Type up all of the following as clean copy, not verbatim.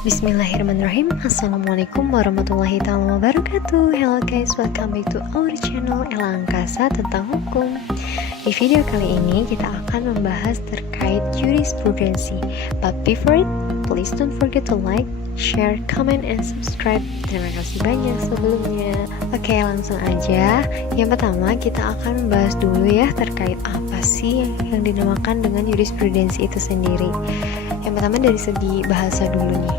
Bismillahirrahmanirrahim. Assalamualaikum warahmatullahi wabarakatuh. Hello guys, welcome back to our channel Ella Angkasa tentang hukum. Di video kali ini kita akan membahas terkait jurisprudensi. But before it, please don't forget to like, share, comment, and subscribe. Terima kasih banyak sebelumnya. Oke, langsung aja. Yang pertama kita akan membahas dulu ya terkait apa sih yang dinamakan dengan jurisprudensi itu sendiri. Yang pertama dari segi bahasa dulu nih.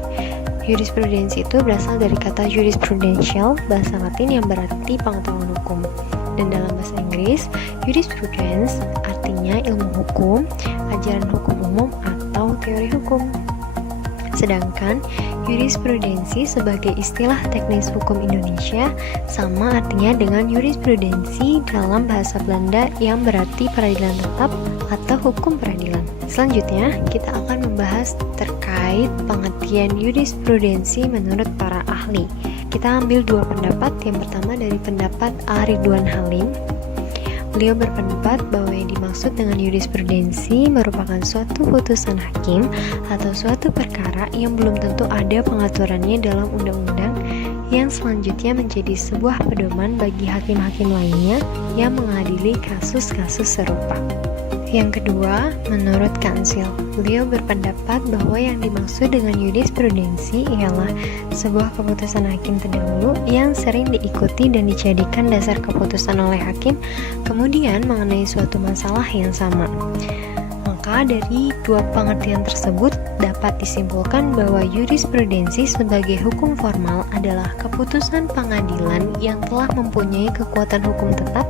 Jurisprudensi itu berasal dari kata jurisprudential, bahasa Latin yang berarti pengetahuan hukum. Dan dalam bahasa Inggris, jurisprudence artinya ilmu hukum, ajaran hukum umum atau teori hukum. Sedangkan jurisprudensi sebagai istilah teknis hukum Indonesia sama artinya dengan jurisprudensi dalam bahasa Belanda yang berarti peradilan tetap atau hukum peradilan. Selanjutnya, kita akan membahas terkait pengertian jurisprudensi menurut para ahli. Kita ambil dua pendapat. Yang pertama dari pendapat A. Ridwan Halim. Beliau berpendapat bahwa yang dimaksud dengan jurisprudensi merupakan suatu putusan hakim atau suatu perkara yang belum tentu ada pengaturannya dalam undang-undang yang selanjutnya menjadi sebuah pedoman bagi hakim-hakim lainnya yang mengadili kasus-kasus serupa. Yang kedua, menurut Kansil, beliau berpendapat bahwa yang dimaksud dengan jurisprudensi ialah sebuah keputusan hakim terdahulu yang sering diikuti dan dijadikan dasar keputusan oleh hakim kemudian mengenai suatu masalah yang sama. Maka dari dua pengertian tersebut dapat disimpulkan bahwa jurisprudensi sebagai hukum formal adalah keputusan pengadilan yang telah mempunyai kekuatan hukum tetap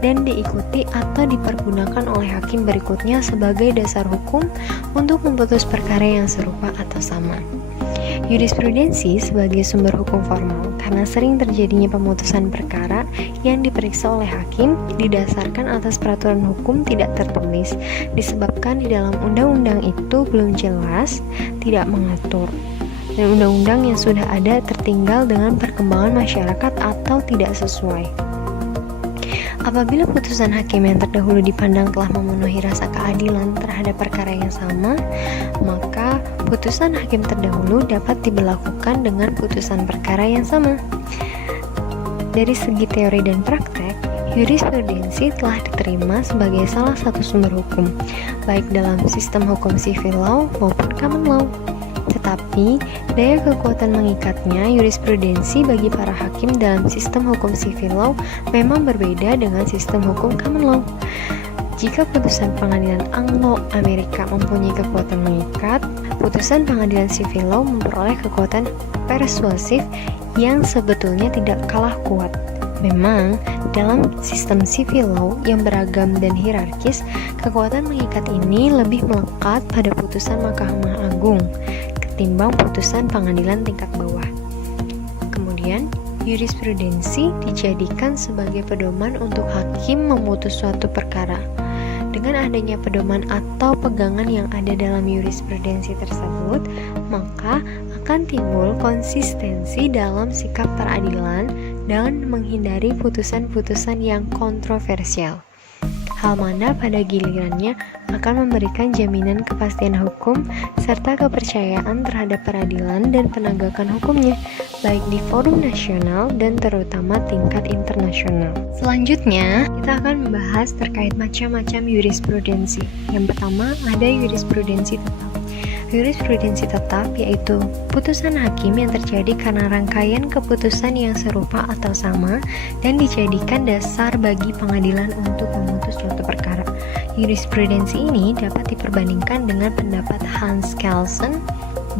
dan diikuti atau dipergunakan oleh hakim berikutnya sebagai dasar hukum untuk memutus perkara yang serupa atau sama. Jurisprudensi sebagai sumber hukum formal karena sering terjadinya pemutusan perkara yang diperiksa oleh hakim didasarkan atas peraturan hukum tidak tertulis, disebabkan di dalam undang-undang itu belum jelas, tidak mengatur, dan undang-undang yang sudah ada tertinggal dengan perkembangan masyarakat atau tidak sesuai. Apabila putusan hakim yang terdahulu dipandang telah memenuhi rasa keadilan terhadap perkara yang sama, maka putusan hakim terdahulu dapat diberlakukan dengan putusan perkara yang sama. Dari segi teori dan praktek, jurisprudensi telah diterima sebagai salah satu sumber hukum, baik dalam sistem hukum civil law maupun common law. Tetapi, daya kekuatan mengikatnya jurisprudensi bagi para hakim dalam sistem hukum civil law memang berbeda dengan sistem hukum common law. Jika putusan pengadilan Anglo-Amerika mempunyai kekuatan mengikat, putusan pengadilan civil law memperoleh kekuatan persuasif yang sebetulnya tidak kalah kuat. Memang, dalam sistem civil law yang beragam dan hierarkis, kekuatan mengikat ini lebih melekat pada putusan Mahkamah Agung ketimbang putusan pengadilan tingkat bawah. Kemudian, jurisprudensi dijadikan sebagai pedoman untuk hakim memutus suatu perkara. Dengan adanya pedoman atau pegangan yang ada dalam jurisprudensi tersebut, maka akan timbul konsistensi dalam sikap peradilan dan menghindari putusan-putusan yang kontroversial. Hal mana pada gilirannya akan memberikan jaminan kepastian hukum serta kepercayaan terhadap peradilan dan penegakan hukumnya, baik di forum nasional dan terutama tingkat internasional. Selanjutnya, kita akan membahas terkait macam-macam jurisprudensi. Yang pertama, ada jurisprudensi tetap. Jurisprudensi tetap yaitu putusan hakim yang terjadi karena rangkaian keputusan yang serupa atau sama dan dijadikan dasar bagi pengadilan untuk memutus suatu perkara. Jurisprudensi ini dapat diperbandingkan dengan pendapat Hans Kelsen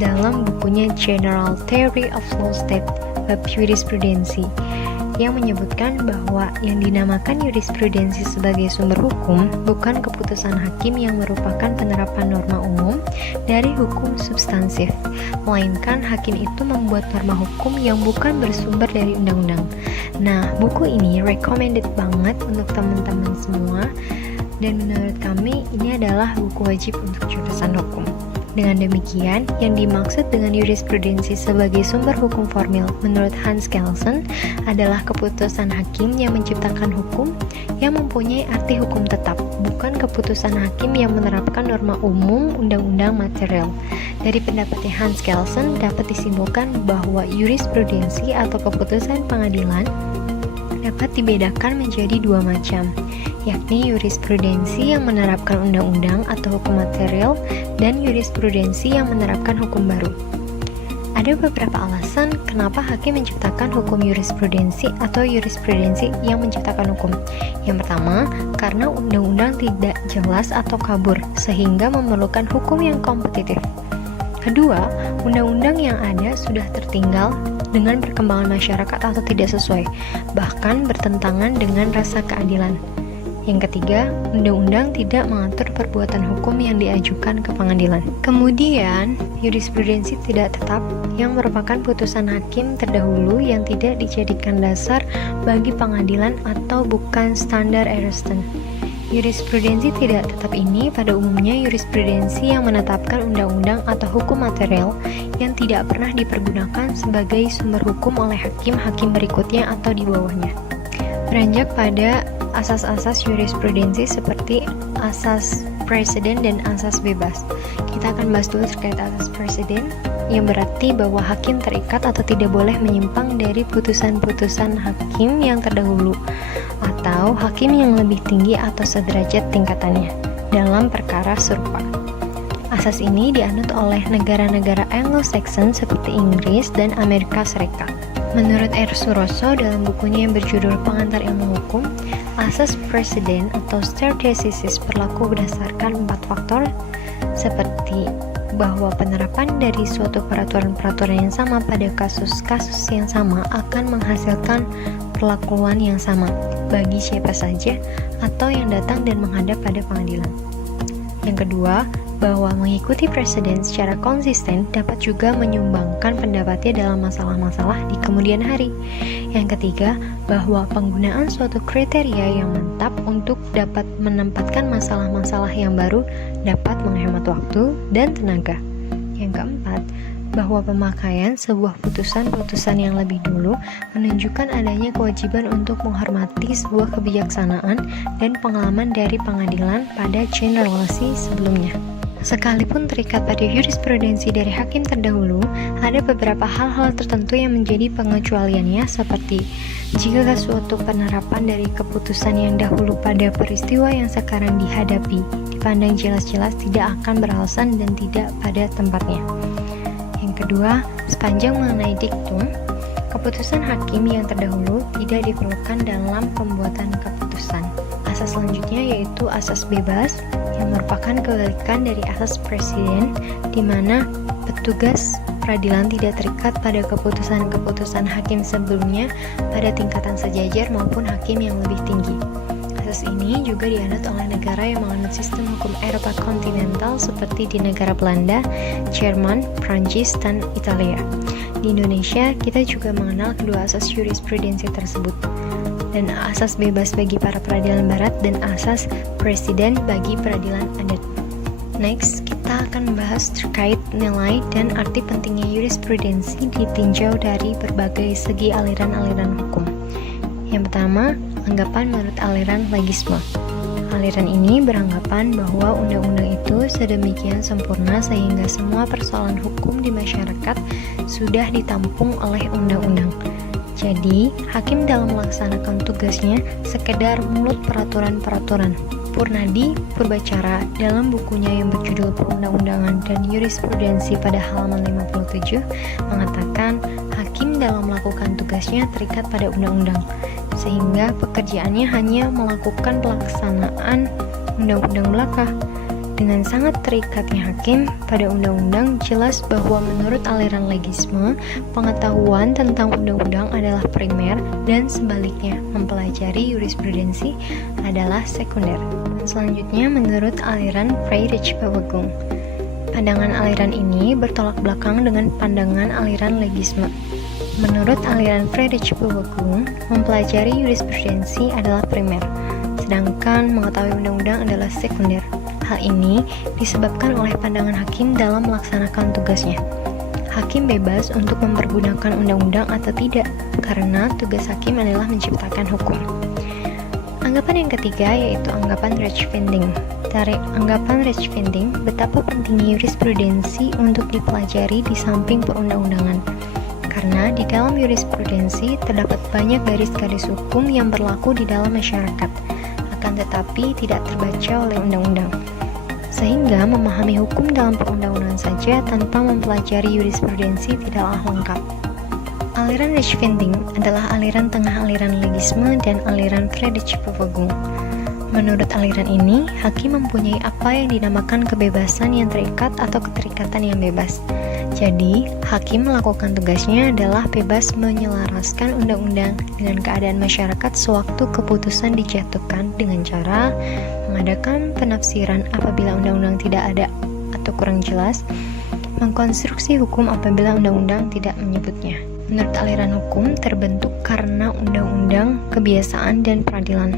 dalam bukunya General Theory of Law State bab jurisprudensi, yang menyebutkan bahwa yang dinamakan jurisprudensi sebagai sumber hukum bukan keputusan hakim yang merupakan penerapan norma umum dari hukum substansif, melainkan hakim itu membuat norma hukum yang bukan bersumber dari undang-undang. Nah, buku ini recommended banget untuk teman-teman semua, dan menurut kami ini adalah buku wajib untuk jurusan hukum. Dengan demikian, yang dimaksud dengan jurisprudensi sebagai sumber hukum formil menurut Hans Kelsen adalah keputusan hakim yang menciptakan hukum yang mempunyai arti hukum tetap, bukan keputusan hakim yang menerapkan norma umum undang-undang material. Dari pendapatnya Hans Kelsen dapat disimpulkan bahwa jurisprudensi atau keputusan pengadilan dapat dibedakan menjadi dua macam, yakni jurisprudensi yang menerapkan undang-undang atau hukum material dan jurisprudensi yang menerapkan hukum baru. Ada beberapa alasan kenapa hakim menciptakan hukum jurisprudensi atau jurisprudensi yang menciptakan hukum. Yang pertama, karena undang-undang tidak jelas atau kabur, sehingga memerlukan hukum yang kompetitif. Kedua, undang-undang yang ada sudah tertinggal dengan perkembangan masyarakat atau tidak sesuai, bahkan bertentangan dengan rasa keadilan. Yang ketiga, undang-undang tidak mengatur perbuatan hukum yang diajukan ke pengadilan. Kemudian, jurisprudensi tidak tetap yang merupakan putusan hakim terdahulu yang tidak dijadikan dasar bagi pengadilan atau bukan standar Erston. Jurisprudensi tidak tetap ini pada umumnya jurisprudensi yang menetapkan undang-undang atau hukum material yang tidak pernah dipergunakan sebagai sumber hukum oleh hakim-hakim berikutnya atau di bawahnya. Beranjak pada asas-asas jurisprudensi seperti asas presiden dan asas bebas. Kita akan bahas dulu terkait asas presiden, yang berarti bahwa hakim terikat atau tidak boleh menyimpang dari putusan-putusan hakim yang terdahulu atau hakim yang lebih tinggi atau sederajat tingkatannya dalam perkara serupa. Asas ini dianut oleh negara-negara Anglo-Saxon seperti Inggris dan Amerika Serikat. Menurut R. Suroso dalam bukunya yang berjudul Pengantar Ilmu Hukum, asas presiden atau stare decisis berlaku berdasarkan 4 faktor seperti bahwa penerapan dari suatu peraturan-peraturan yang sama pada kasus-kasus yang sama akan menghasilkan perlakuan yang sama bagi siapa saja atau yang datang dan menghadap pada pengadilan. Yang kedua, bahwa mengikuti presiden secara konsisten dapat juga menyumbangkan pendapatnya dalam masalah-masalah di kemudian hari. Yang ketiga, bahwa penggunaan suatu kriteria yang mantap untuk dapat menempatkan masalah-masalah yang baru dapat menghemat waktu dan tenaga. Yang keempat, bahwa pemakaian sebuah putusan-putusan yang lebih dulu menunjukkan adanya kewajiban untuk menghormati sebuah kebijaksanaan dan pengalaman dari pengadilan pada generasi sebelumnya. Sekalipun terikat pada jurisprudensi dari hakim terdahulu, ada beberapa hal-hal tertentu yang menjadi pengecualiannya seperti jika suatu penerapan dari keputusan yang dahulu pada peristiwa yang sekarang dihadapi dipandang jelas-jelas tidak akan beralasan dan tidak pada tempatnya. Yang kedua, sepanjang mengenai diktum, keputusan hakim yang terdahulu tidak diperlukan dalam pembuatan keputusan. Asas selanjutnya yaitu asas bebas, yang merupakan kebalikan dari asas presiden, di mana petugas peradilan tidak terikat pada keputusan-keputusan hakim sebelumnya pada tingkatan sejajar maupun hakim yang lebih tinggi. Asas ini juga dianut oleh negara yang menganut sistem hukum Eropa kontinental seperti di negara Belanda, Jerman, Prancis, dan Italia. Di Indonesia, kita juga mengenal kedua asas jurisprudensi tersebut, dan asas bebas bagi para peradilan barat dan asas presiden bagi peradilan adat. Next, kita akan membahas terkait nilai dan arti pentingnya jurisprudensi ditinjau dari berbagai segi aliran-aliran hukum. Yang pertama, anggapan menurut aliran legisme. Aliran ini beranggapan bahwa undang-undang itu sedemikian sempurna sehingga semua persoalan hukum di masyarakat sudah ditampung oleh undang-undang. Jadi, hakim dalam melaksanakan tugasnya sekedar mulut peraturan-peraturan. Purnadi Purbacara dalam bukunya yang berjudul Perundang-undangan dan Jurisprudensi pada halaman 57 mengatakan hakim dalam melakukan tugasnya terikat pada undang-undang, sehingga pekerjaannya hanya melakukan pelaksanaan undang-undang belaka. Dengan sangat terikatnya hakim pada undang-undang, jelas bahwa menurut aliran legisme, pengetahuan tentang undang-undang adalah primer dan sebaliknya, mempelajari jurisprudensi adalah sekunder. Selanjutnya, menurut aliran Friedrich-Bewegung, pandangan aliran ini bertolak belakang dengan pandangan aliran legisme. Menurut aliran Friedrich-Bewegung, mempelajari jurisprudensi adalah primer, sedangkan mengetahui undang-undang adalah sekunder. Hal ini disebabkan oleh pandangan hakim dalam melaksanakan tugasnya. Hakim bebas untuk mempergunakan undang-undang atau tidak, karena tugas hakim adalah menciptakan hukum. Anggapan yang ketiga yaitu anggapan Rechtfinding. Dari anggapan Rechtfinding, betapa pentingnya jurisprudensi untuk dipelajari di samping perundang-undangan. Karena di dalam jurisprudensi terdapat banyak garis-garis hukum yang berlaku di dalam masyarakat, akan tetapi tidak terbaca oleh undang-undang. Sehingga memahami hukum dalam perundang-undangan saja tanpa mempelajari jurisprudensi tidaklah lengkap. Aliran Rechtfinding adalah aliran tengah aliran legisme dan aliran Vredesbevolking. Menurut aliran ini, hakim mempunyai apa yang dinamakan kebebasan yang terikat atau keterikatan yang bebas. Jadi, hakim melakukan tugasnya adalah bebas menyelaraskan undang-undang dengan keadaan masyarakat sewaktu keputusan dijatuhkan dengan cara mengadakan penafsiran apabila undang-undang tidak ada atau kurang jelas, mengkonstruksi hukum apabila undang-undang tidak menyebutnya. Menurut aliran hukum terbentuk karena undang-undang, kebiasaan, dan peradilan.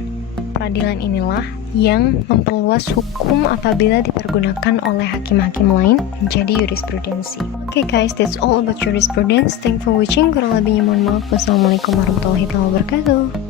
Peradilan inilah yang memperluas hukum apabila dipergunakan oleh hakim-hakim lain menjadi jurisprudensi. Okay guys, that's all about jurisprudence. Thanks for watching. Kurang lebihnya mohon maaf. Wassalamualaikum warahmatullahi wabarakatuh.